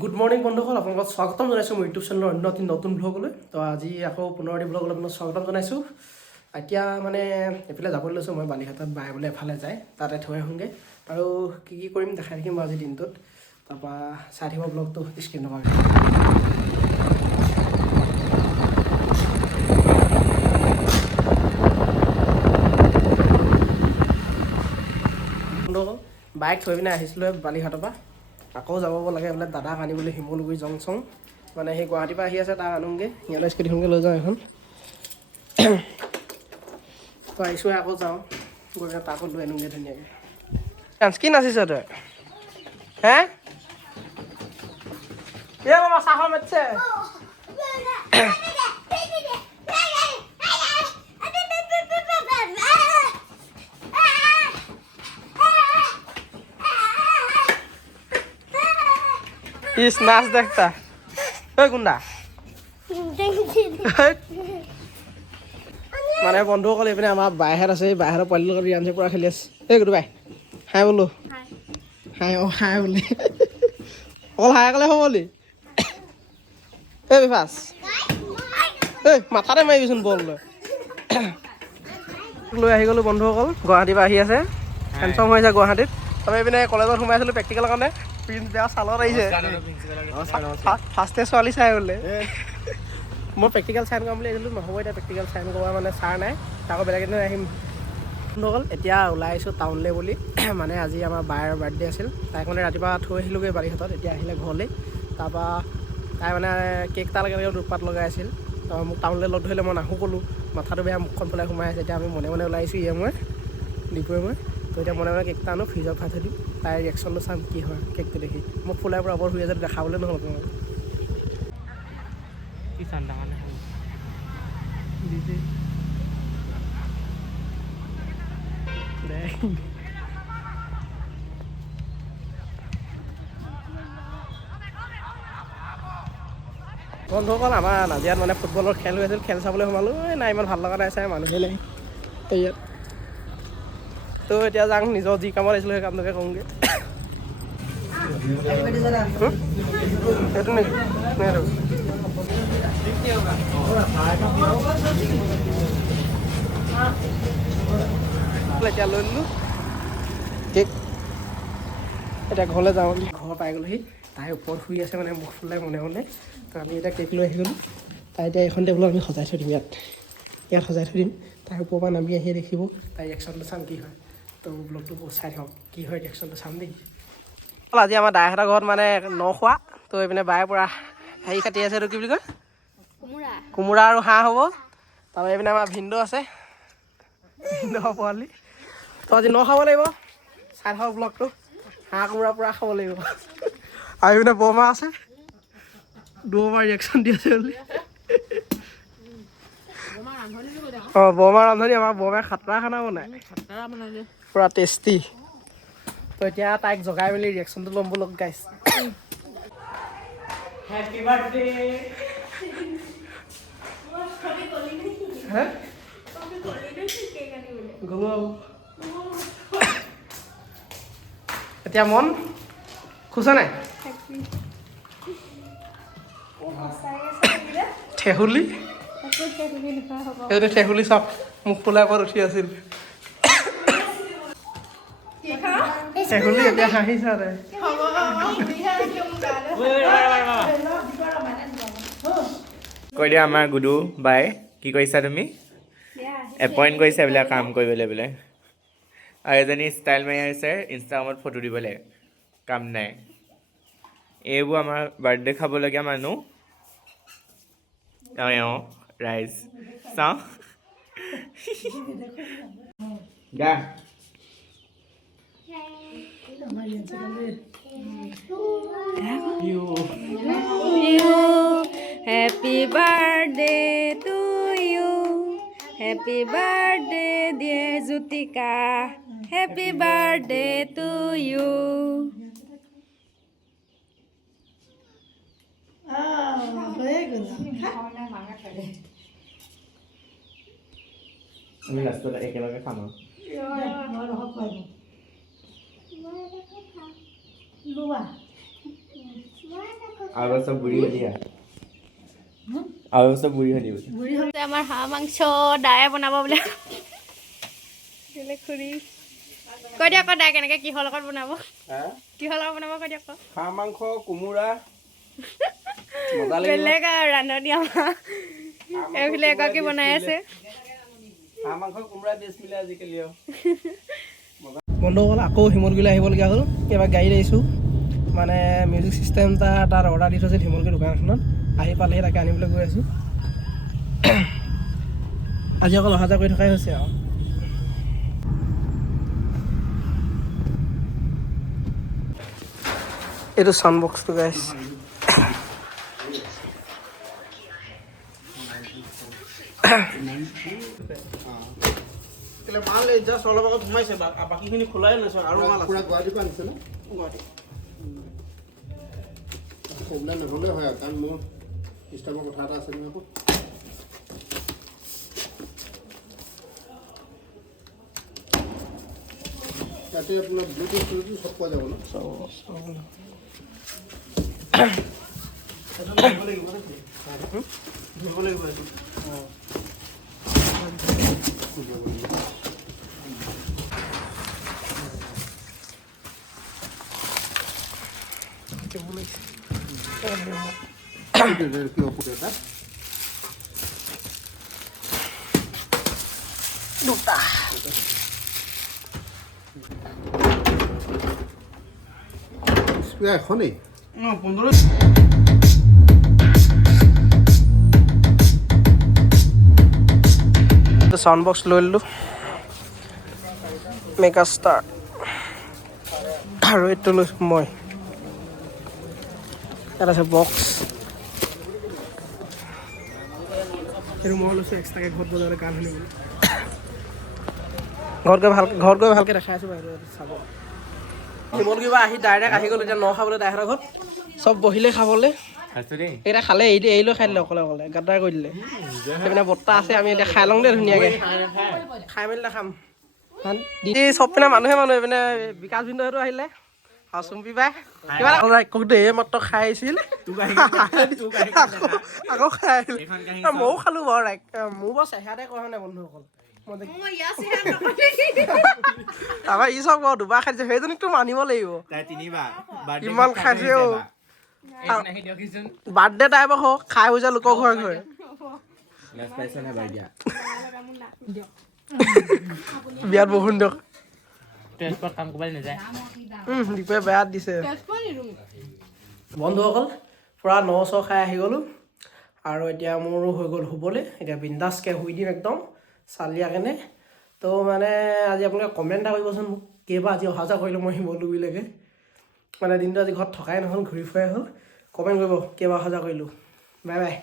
Good morning বন্ধুসকল, আপোনালোকক স্বাগতম জনাইছোঁ মোৰ ইউটিউব চেনেলৰ অন্য এটি নতুন ব্লগলৈ। তো আজি আকৌ পুনৰ এটি ব্লগলৈ আপোনাক স্বাগতম জনাইছোঁ। এতিয়া মানে এইফালে যাবলৈ লৈছোঁ মই, বালিঘাটত বাই বোলে এফালে যায়, তাতে থৈ আহোঁগৈ। আৰু কি কি কৰিম দেখাই থাকিম মই আজিৰ দিনটোত। তাৰপৰা চাই থাকিব ব্লগটো, স্কিপ নকৰাকৈ। বন্ধুসকল, বাইক থৈ পিনে আহিছিলোঁ বালিঘাটৰ পৰা। আকৌ যাব লাগে বোলে দাদাক আনিবলৈ শিমলুগুৰি জংচন, মানে সেই গুৱাহাটীৰ পৰা আহি আছে, তাক আনোগৈ। ইয়ালৈ স্কুটিখনকৈ লৈ যাওঁ এখন। তো আহিছোঁ, আকৌ যাওঁ, গৈ পিনে তাকো লৈ আনোগৈ ধুনীয়াকৈ। কি নাচিছ তই? হে এই মামা চাহৰ মাতিছে। ইস নাচ দেখতা ঐ গুণ্ডা। মানে বন্ধুসকল এইপিনে আমাৰ বাইহেঁত আছে, এই বাইহেঁতৰ পোৱালিৰ লগত ৰিয়াঞ্চি পুৰা খেলি আছে। এই গুডু বাই হাই বোলো, হাই অঁ হাই বুলি অকল হাই ক'লে হ'ব বুলি। এই বিফাছ এই মাথাতে মাৰিবিচোন বল লৈ আহি গ'লোঁ বন্ধুসকল। গুৱাহাটীৰ পৰা আহি আছে, হেণ্ডচাম হৈ আছে গুৱাহাটীত। তাৰপৰা এইপিনে কলেজত সোমাইছিলোঁ প্ৰেক্টিকেলৰ কাৰণে। প্ৰিন্স বেয়া চালত আহিছে, ফাৰ্ষ্টে ছোৱালী চাই বোলে। মই প্ৰেক্টিকেল চাইন কৰাম বুলি আহিছিলোঁ, নহ'ব এতিয়া প্ৰেক্টিকেল চাইন কৰা মানে ছাৰ নাই, আকৌ বেলেগ এদিন আহিম। বন্ধুসকল এতিয়া ওলাই আহিছোঁ টাউনলৈ বুলি, মানে আজি আমাৰ বাৰ বাৰ্থডে আছিল। তাইক মানে ৰাতিপুৱা থৈ আহিলোঁগৈ বাৰীহাটত, এতিয়া আহিলে ঘৰলৈ। তাৰপৰা তাই মানে কেক এটা লাগে উৎপাত লগাই আছিল। তাৰপৰা মোক টাউনলৈ লগ ধৰিলে, মই নাহোঁ ক'লোঁ। মাথাটো বেয়া, মুখখন ফুলাই সোমাই আছে। এতিয়া আমি মনে মনে ওলাই আহিছোঁ, মই ডিপুৱে মই। তো এতিয়া মনে মনে কেক এটা আনো, ফ্ৰিজত ভৰাই থৈ দিম। তাইৰ ৰিয়েকশ্যনটো চাম কি হয় কেকটো দেখি। মোক ফুলাই পৰা ওপৰত শুই আছে, দেখাবলৈ নহ'ল তোমাক। কি চান্দা মানে বন্ধুসকল আমাৰ নাজিৰাত মানে ফুটবলৰ খেল হৈ আছিল, খেল চাবলৈ সোমালোঁ। নাই ইমান ভাল লগা নাই চাই, মানুহেই নাই ইয়াত। তো এতিয়া যাওঁ, নিজৰ যি কামত আহিছিলোঁ সেই কামটোকে কৰোঁগৈ। এইটো নেকি এতিয়া লৈ ল'লোঁ কেক। এতিয়া ঘৰলৈ যাওঁ, ঘৰ পাই গ'লোহি। তাই ওপৰত শুই আছে মানে মুখ ফুলাই মনে মনে। তো আমি এতিয়া কেক লৈ আহি গ'লোঁ। তাই এতিয়া এইখন টেবুলত আমি সজাই থৈ দিম, ইয়াত সজাই থৈ দিম। তাই ওপৰৰ পৰা নামি আহি দেখিব, তাই ৰিয়েকশ্যনটো চাম কি হয়। তো ব্লগটো চাই থাকক, কি হয় ৰিয়েকশ্যনটো চাম দেই। আজি আমাৰ দাইহঁতৰ ঘৰত মানে নখোৱা। তো এইপিনে বায়ে পূৰা হেৰি কাটি আছে, এইটো কি বুলি কয়, কোমোৰা আৰু হাঁহ হ'ব। তাৰপৰা এইপিনে আমাৰ ভিনদেউ আছে, ভিনদেউ পোৱালি। তো আজি ন খাব লাগিব, চাই থাকক ব্লগটো। হাঁহ কোমোৰা পূৰা খাব লাগিব। আৰু এইপিনে বৰমা আছে, বৰমা ৰিয়েকশ্যন দি আছে বুলি। অঁ বৰমা ৰান্ধনি, আমাৰ বৰমাই খাতৰা খানা বনায়, পূৰা টেষ্টি। তো এতিয়া তাইক জগাই মেলি ৰিয়েকশ্যনটো ল'ম বোলক গাইছ। Happy birthday. এতিয়া মন খুচা নাই? ঠেহুলি সেইটো ঠেহুলি চাওক, মুখ ফুলাই ওপৰত উঠি আছিল ঠেহুলি। এতিয়া হাঁহিছা তাই। কৈ দিয়া আমাৰ গুডু বাই, কি কৰিছা তুমি? এপইণ্ট কৰিছে বোলে কাম কৰিবলৈ বোলে। আৰু এজনী ষ্টাইল মাৰি আছে ইনষ্টাগ্ৰামত ফটো দিবলৈ, কাম নাই। এইবোৰ আমাৰ বাৰ্থডে খাবলগীয়া মানুহ। অঁ ৰাইজ চাওঁ গা Happy birthday to you. Happy birthday dear Jutika. Happy birthday to you. আমি লাষ্টত একেলগে খাম আৰু আৰু চব বুঢ়ী হলি আৰু চব বুঢ়ী হলি আমাৰ হাঁহ মাংস দায়ে বনাব বোলে খুৰী কৈ দিয়ক আকৌ দাই কেনেকৈ কিহৰ লগত বনাব কিহৰ লগত বনাব কৈ দিয়ক হাঁহ মাংস কোমোৰা বেলেগ আৰু ৰান্ধনি আমাৰ এইফালে এগৰাকী বনাই আছে হাঁহ মাংস কোমোৰা টেষ্ট মিলে আজিকালি বন্ধুসকল আকৌ শিমলগুৰিলৈ আহিবলগীয়া হ'ল এবাৰ গাড়ীত আহিছোঁ মানে মিউজিক চিষ্টেম এটা তাত অৰ্ডাৰ দি থৈছিল শিমলগুৰি দোকানখনত আহি পালেহি তাকে আনিবলৈ গৈ আছোঁ আজি অকল অহা যোৱা কৰি থকাই হৈছে আৰু এইটো চাউণ্ড বক্সটো গাইছ মাল জাষ্ট অলপ আগত সোমাইছে বাকীখিনি খোলাই লৈছে আৰু মাল আছে গুৱাহাটীৰ পৰা আনিছে ন গুৱাহাটী প্ৰব্লেম নহ'লে হয় কাৰণ মোৰ ষ্টাফৰ কথা এটা আছে নহয় আকৌ ইয়াতে আপোনাৰ ব্লুটুথ চব পোৱা যাব ন ধুব লাগিব দুটা এখনেই 15 সাউন্ড বক্স লৈ ললোঁ মেগা ষ্টাৰ আৰু এইটো লৈছোঁ মই ইয়াত আছে বক্স এইটো মই লৈছোঁ এক্সট্ৰাকৈ ঘৰত বজাবলৈ গান শুনিবলৈ ঘৰত গৈ ভালকৈ দেখাই আছোঁ বাইদেউ চাব শিমলগুৰিৰ পৰা আহি ডাইৰেক্ট আহি গ'ল এতিয়া ন খাবলৈ ডাইৰেক্ট ঘৰত চব বহিলে খাবলৈ এইকেইটা খালে এৰি লৈ খাই দিলে অকলে অকলে গাদ্দাৰ কৰি দিলে সেইপিনে বৰ্তা আছে আমি এতিয়া খাই লওঁ দেই ধুনীয়াকৈ খাই মেলি খাম চব পিনে মানুহে এইপিনে বিকাশ বিন্দুহেঁতো আহিলে আৰু চুম্পি বাই কিবা এই মাত্ৰ খাই আহিছিল আকৌ খাই আহিল ময়ো খালোঁ বাৰু মোৰ বাৰু চেহেৰাতে কৰা নাই বন্ধুসকল তাৰপৰা ই চব বাৰু দুবাৰ খাইছে সেইজনীকতো মানিব লাগিব ইমান খাইছে বাৰ্থডে টাইপ আকৌ খাই হৈছে লোকৰ ঘৰে ঘৰে বিয়াত বহুত দিয়ক দীপে বেয়াত দিছে বন্ধুসকল পূৰা 900 খাই আহি গ'লোঁ আৰু এতিয়া মোৰো হৈ গ'ল শুবলৈ এতিয়া বিন্দাছকৈ শুই দিম একদম চালিয়াকেনে তো মানে আজি আপোনালোকে কমেণ্ট এটা কৰিবচোন মোক কেইবাৰ আজি অহা যোৱা কৰিলোঁ মই শিমলুগুৰিলৈকে মানে দিনটো আজি ঘৰত থকাই নহ'ল ঘূৰি ফুৰাই হ'ল কমেণ্ট কৰিব কেইবাৰ অহা যোৱা কৰিলোঁ বাই বাই